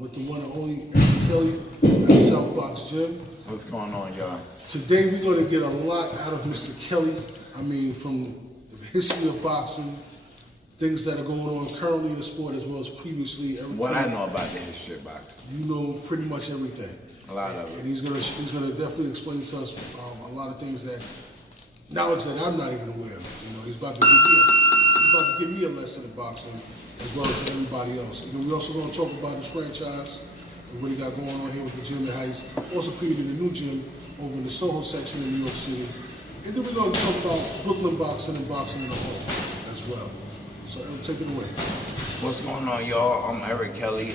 with the one and only Aaron Kelly at South Box Gym. What's going on, y'all? Today we're going to get a lot out of Mr. Kelly. I mean, from the history of boxing, things that are going on currently in the sport as well as previously. What I know about the history of boxing. You know pretty much everything. A lot of it. And he's gonna definitely explain to us a lot of things knowledge that I'm not even aware of. You know, he's about to give me a lesson in boxing as well as everybody else. You know, we're also gonna talk about his franchise and what he got going on here with the gym and how he's also created a new gym over in the Soho section in New York City. And then we're gonna talk about Brooklyn boxing and boxing in the hall as well. So take it away. What's going on, y'all? I'm Eric Kelly.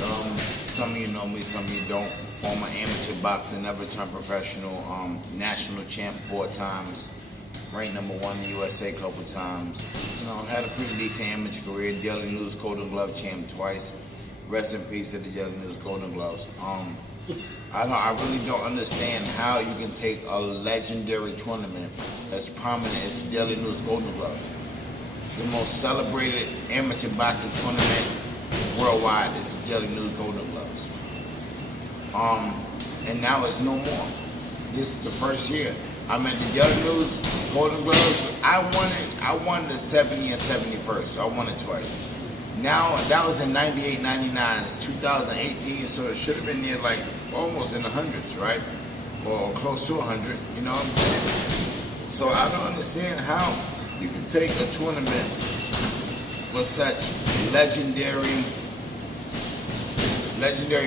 Some of you know me, some of you don't. Former amateur boxer, never turned professional. National champ 4 times. Ranked #1 in the USA a couple times. You know, had a pretty decent amateur career. Daily News Golden Glove champ twice. Rest in peace to the Daily News Golden Gloves. I really don't understand how you can take a legendary tournament as prominent as the Daily News Golden Gloves. The most celebrated amateur boxing tournament worldwide is the Daily News Golden Gloves. And now it's no more. This is the first year. I'm at the Daily News Golden Gloves. I won the 70 and 71st. So I won it twice. Now, that was in 98, 99. It's 2018, so it should have been near like almost in the hundreds, right? Or close to 100, you know what I'm saying? So I don't understand how you can take a tournament with such legendary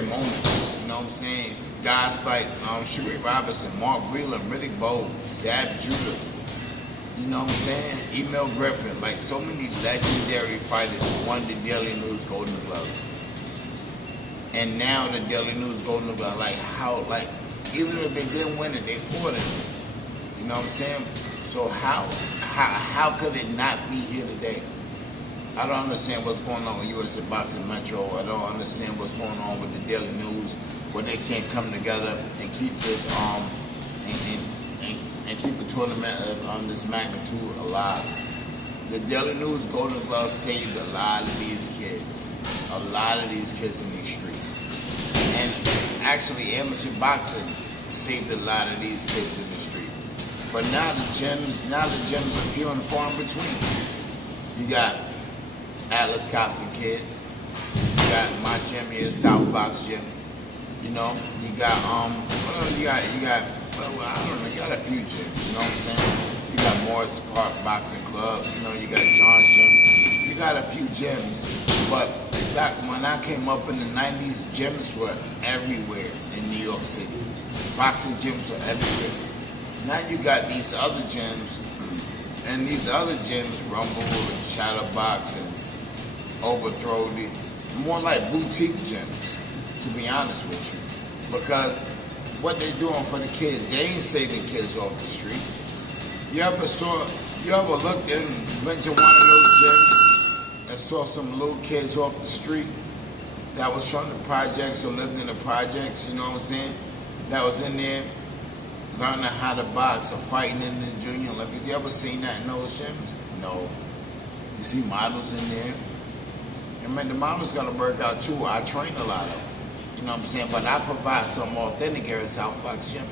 moments. You know what I'm saying? Guys like Sharif Robinson, Mark Wheeler, Riddick Bowe, Zab Judah. You know what I'm saying? Emil Griffin. Like so many legendary fighters won the Daily News Golden Glove. And now the Daily News Golden Glove, like how, like even if they didn't win it, they fought it. You know what I'm saying? So how could it not be here today? I don't understand what's going on with USA Boxing Metro. I don't understand what's going on with the Daily News, where they can't come together and keep this and keep a tournament on this magnitude alive. The Daily News Golden Glove saved a lot of these kids in these streets. And actually, amateur boxing saved a lot of these kids in the street. But now the gyms are few and far in between. You got Atlas Cops and Kids. You got my gym here, South Box Gym. You know, you got you got a few gyms, you know what I'm saying? You got Morris Park Boxing Club, you know, you got John's Gym. You got a few gyms, but back when I came up in the 90s, gyms were everywhere in New York City. Boxing gyms were everywhere. Now you got these other gyms, and these other gyms, Rumble and Shadowbox and Overthrow, more like boutique gyms, to be honest with you. Because what they're doing for the kids, they ain't saving kids off the street. You ever looked and went to one of those gyms and saw some little kids off the street that was from the projects or lived in the projects, you know what I'm saying? That was in there learning how to box or fighting in the Junior Olympics. You ever seen that in those gyms? No. You see models in there. And man, the models got to work out too. I train a lot of them. You know what I'm saying? But I provide something authentic here at South Box Gym.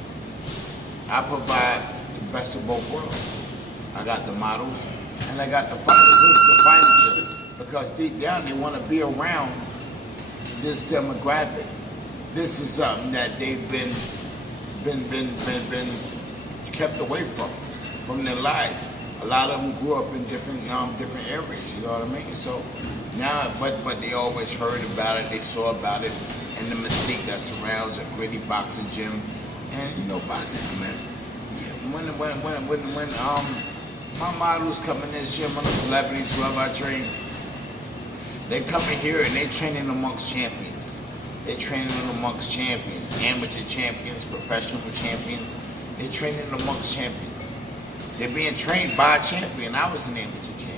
I provide the best of both worlds. I got the models and I got the fighters. This is a fighter gym because deep down they want to be around this demographic. This is something that they've been kept away from their lives. A lot of them grew up in different areas, you know what I mean? So now, but they always heard about it, they saw about it, and the mystique that surrounds a gritty boxing gym. And you know boxing, man. When my models come in this gym, when the celebrities, whoever I train, they come in here and they training amongst champions. They're training amongst champions, amateur champions, professional champions. They're training amongst champions. They're being trained by a champion. I was an amateur champion.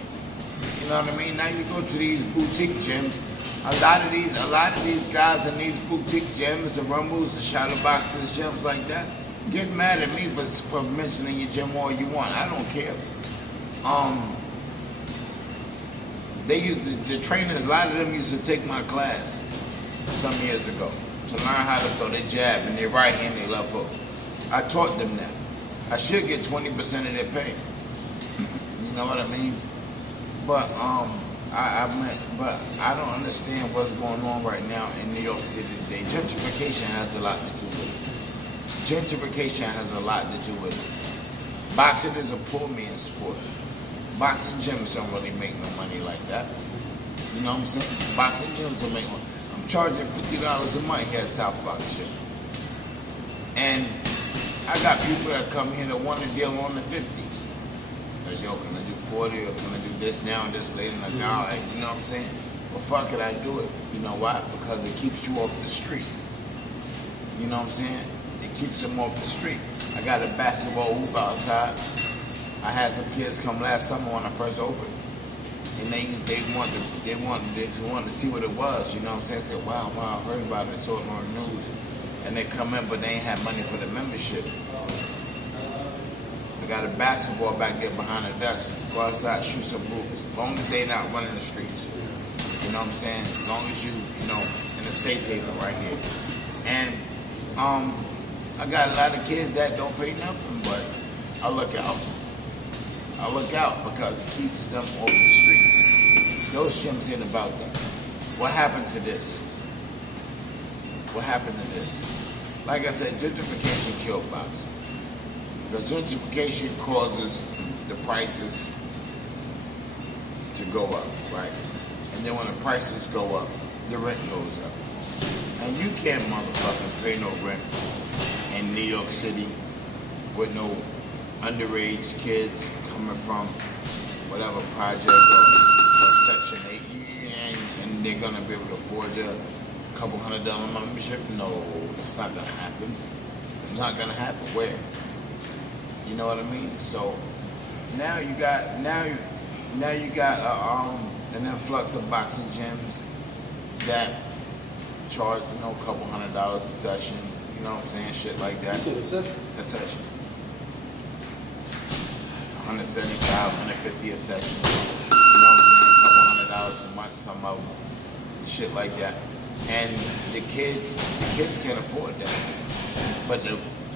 You know what I mean? Now you go to these boutique gyms. A lot of these guys in these boutique gyms, the Rumbles, the Shadow Boxers, gyms like that, get mad at me for mentioning your gym all you want. I don't care. They used the trainers. A lot of them used to take my class. some years ago to learn how to throw their jab in their right hand, their left hook. I taught them that. I should get 20% of their pay. You know what I mean? But but I don't understand what's going on right now in New York City today. Gentrification has a lot to do with it. Gentrification has a lot to do with it. Boxing is a poor man's sport. Boxing gyms don't really make no money like that. You know what I'm saying? Boxing gyms don't make money. I'm charging $50 a month here at South Box Gym. And I got people that come here that want to deal on the 50. Like, yo, can I do 40 or can I do this now and this later? Like, nah, like, you know what I'm saying? Well, fuck it, I do it. You know why? Because it keeps you off the street. You know what I'm saying? It keeps them off the street. I got a basketball hoop outside. I had some kids come last summer when I first opened, and they wanted to see what it was. You know what I'm saying? I said, wow, I heard about it, saw it on the news, and they come in, but they ain't have money for the membership. I got a basketball back there behind the desk. Go outside, shoot some hoops. As long as they not running the streets. You know what I'm saying? As long as you know, in a safe haven right here. And I got a lot of kids that don't pay nothing, but I look out. I look out because it keeps them off the street. Those gyms ain't about that. What happened to this? What happened to this? Like I said, gentrification killed boxing. Because gentrification causes the prices to go up, right? And then when the prices go up, the rent goes up. And you can't motherfucking pay no rent in New York City with no underage kids coming from whatever project or Section 8, and they're gonna be able to afford you a couple $100 membership. No, it's not gonna happen. It's not gonna happen. Where? You know what I mean? So now you got an influx of boxing gyms that charge, you know, a couple $100 a session. You know what I'm saying? Shit like that. You said a session? A session. 175, 150 a session. You know what I'm saying? A couple $100 a month, some of them. Shit like that. And the kids can't afford that.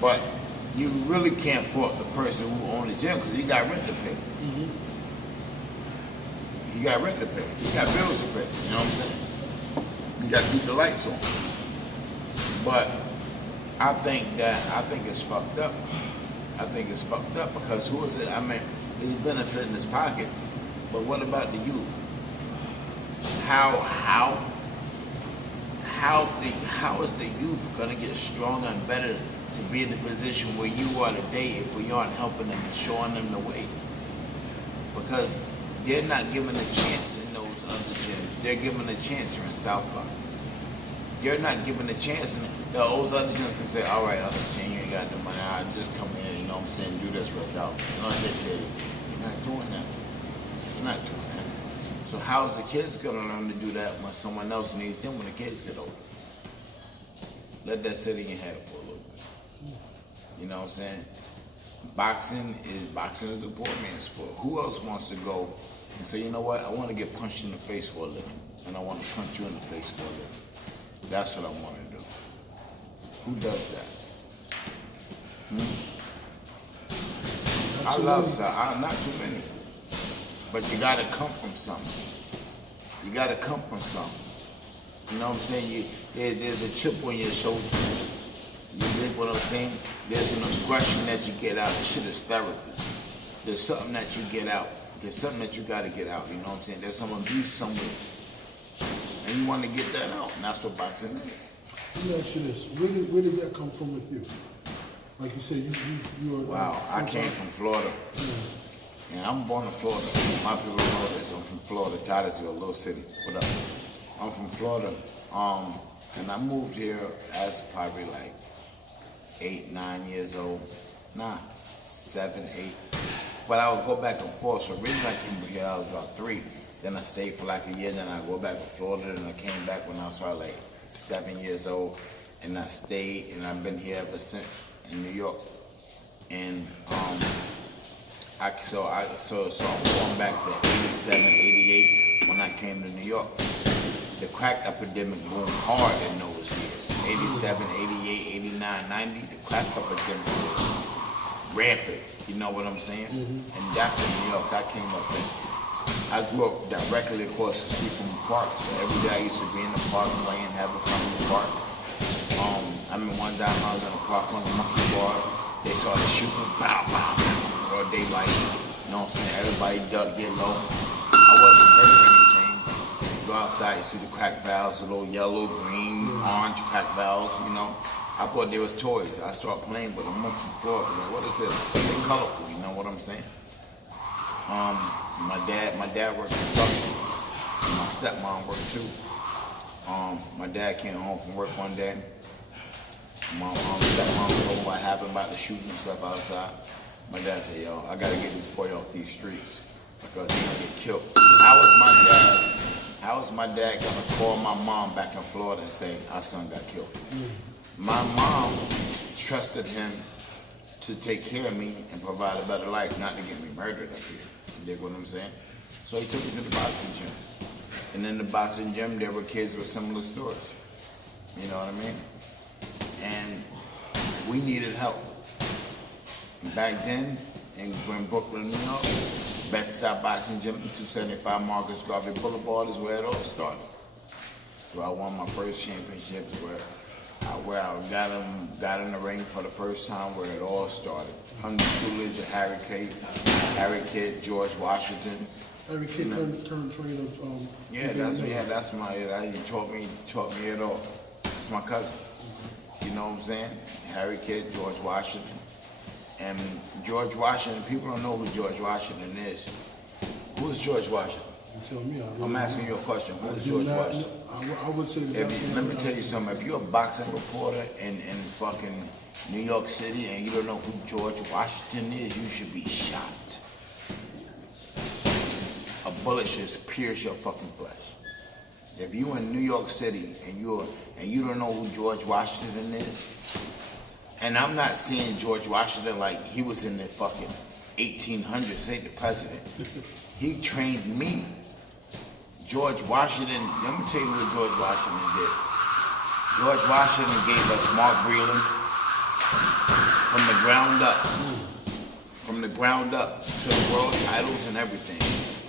But you really can't fault the person who owns the gym because he got rent to pay. Mm-hmm. He got rent to pay. He got bills to pay. You know what I'm saying? You got to keep the lights on. But I think it's fucked up. I think it's fucked up because who is it? I mean, it's benefiting his pockets. But what about the youth? How is the youth gonna get stronger and better to be in the position where you are today if we aren't helping them and showing them the way? Because they're not given a chance in those other gyms. They're given a chance here in South Box. They're not given a chance, and those other gyms can say, all right, I understand you ain't got the money. I just come in, you know what I'm saying, do this workout. And I'll take care of you. You're not doing that. You're not doing that. So how's the kids gonna learn to do that when someone else needs them when the kids get older? Let that sit in your head for a little bit. You know what I'm saying? Boxing is a poor man's sport. Who else wants to go and say, you know what, I want to get punched in the face for a living, and I want to punch you in the face for a living. That's what I want to do. Who does that? I love that. Not too many. But you got to come from something. You got to come from something. You know what I'm saying? There's a chip on your shoulder. You dig what I'm saying? There's an aggression that you get out. This shit is therapy. There's something that you get out. There's something that you got to get out. You know what I'm saying? There's some abuse somewhere. And you want to get that out. And that's what boxing is. Let me ask you this. Where did that come from with you? Like you said, you are... Wow, I came from Florida. Yeah. And I'm born in Florida. My people know this. I'm from Florida, Titusville, a little city. What up? I'm from Florida. And I moved here as probably like 8, 9 years old. Nah, 7, 8. But I would go back and forth. So originally I came here, I was about 3. Then I stayed for like a year, then I go back to Florida, and I came back when I was probably like 7 years old. And I stayed, and I've been here ever since in New York. And so I'm going back to 87, 88 when I came to New York. the crack epidemic boomed hard in those years. 87, 88, 89, 90, the crack epidemic was rampant. You know what I'm saying? And that's in New York. I came up in. I grew up directly across the street from the park. So every day I used to be in the park playing, having fun in the park. I mean, one time I was in the park on the monkey bars. They started shooting, bow, bow, bow, broad daylight. You know what I'm saying? Everybody ducked, get low. I wasn't hurt or anything. You go outside, you see the crack valves, the little yellow, green, orange crack valves, you know. I thought they was toys. I started playing with them. I'm from Florida. Like, what is this? They're colorful, you know what I'm saying? My dad worked construction. My stepmom worked too. My dad came home from work one day. My stepmom told me what happened about the shooting and stuff outside. My dad said, yo, I gotta get this boy off these streets because he's gonna get killed. How was my dad gonna call my mom back in Florida and say, our son got killed? My mom trusted him to take care of me and provide a better life, not to get me murdered up here. You dig what I'm saying? So he took me to the boxing gym. And in the boxing gym, there were kids with similar stories. You know what I mean? And we needed help. Back then, in Brooklyn, New York, Bed-Stuy Boxing Gym, 275 Marcus Garvey Boulevard is where it all started. Where I won my first championships, where I got in the ring for the first time, where it all started. Under the tutelage of Harry Kidd, George Washington. Harry Kidd, current trainer of that's my. He taught me it all. That's my cousin. You know what I'm saying? Harry Kidd, George Washington. And George Washington, people don't know who George Washington is. Who is George Washington? You tell me. I'm asking you a question. Who is George Washington? I would say let me tell you something. If you're a boxing reporter in fucking New York City and you don't know who George Washington is, you should be shot. A bullet should pierce your fucking flesh. If you in New York City and you don't know who George Washington is, and I'm not saying George Washington like he was in the fucking 1800s, ain't the president. He trained me. George Washington, let me tell you what George Washington did. George Washington gave us Mark Breland from the ground up. From the ground up to the world titles and everything.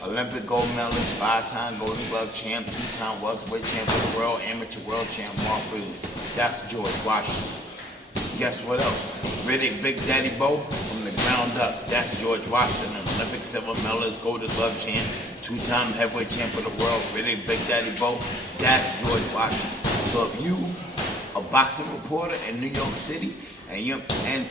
Olympic gold medalist, 5-time Golden Glove champ, 2-time welterweight champ of the world, amateur world champ, Mark Breland. That's George Washington. Guess what else? Riddick Big Daddy Bo, from the ground up. That's George Washington, Olympic silver medalist, Golden Glove champ, 2-time heavyweight champ of the world. Riddick Big Daddy Bo, that's George Washington. So if you a boxing reporter in New York City, and you and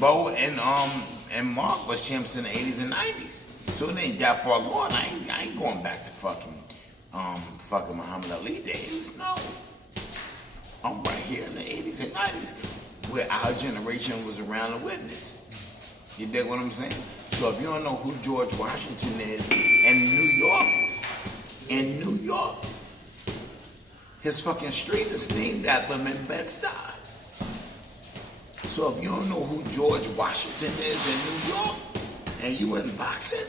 Bo and Mark was champs in the 80s and 90s. So it ain't that far gone. I ain't going back to fucking Muhammad Ali days. No. I'm right here in the 80s and 90s, where our generation was around to witness. You dig what I'm saying? So if you don't know who George Washington is in New York, his fucking street is named after him in Bed-Stuy. So if you don't know who George Washington is in New York, and you in boxing,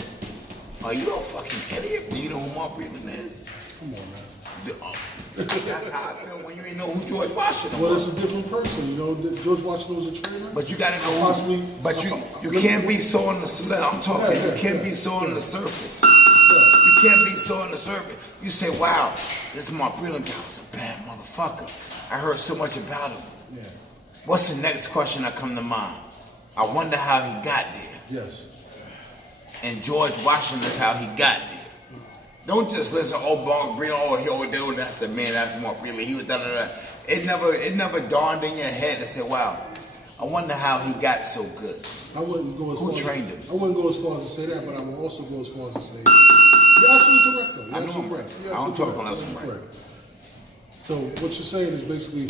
are you a fucking idiot? Do you know who Mark Breland is? Come on, man. That's how I feel when you ain't know who George Washington was. Well, it's a different person, you know. George Washington was a trainer. But you gotta know who. But you can't be so on the. I'm talking. You can't be so on the surface. You can't be so on the surface. You say, "Wow, this Mark Breland guy was a bad motherfucker. I heard so much about him." Yeah. What's the next question that come to mind? I wonder how he got there. Yes. And George Washington is how he got there. Don't just listen, Mark Breland, that's the man, that's Mark Breland, he was da-da-da. It never dawned in your head to say, wow, I wonder how he got so good. I wouldn't go as Who trained him? I wouldn't go as far as to say that, but I would also go as far as to say, you're absolutely correct, though. I know I'm right. I don't talk unless I'm right. So what you're saying is basically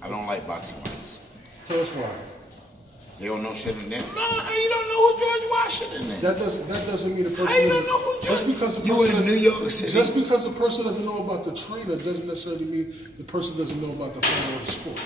I don't like boxing fighters. Tell us why. They don't know shit in them. No, you don't know who George Washington is. That doesn't mean the person. How you don't know who George? Just because you in New York City. Just because a person doesn't know about the trainer doesn't necessarily mean the person doesn't know about the fight or the sport.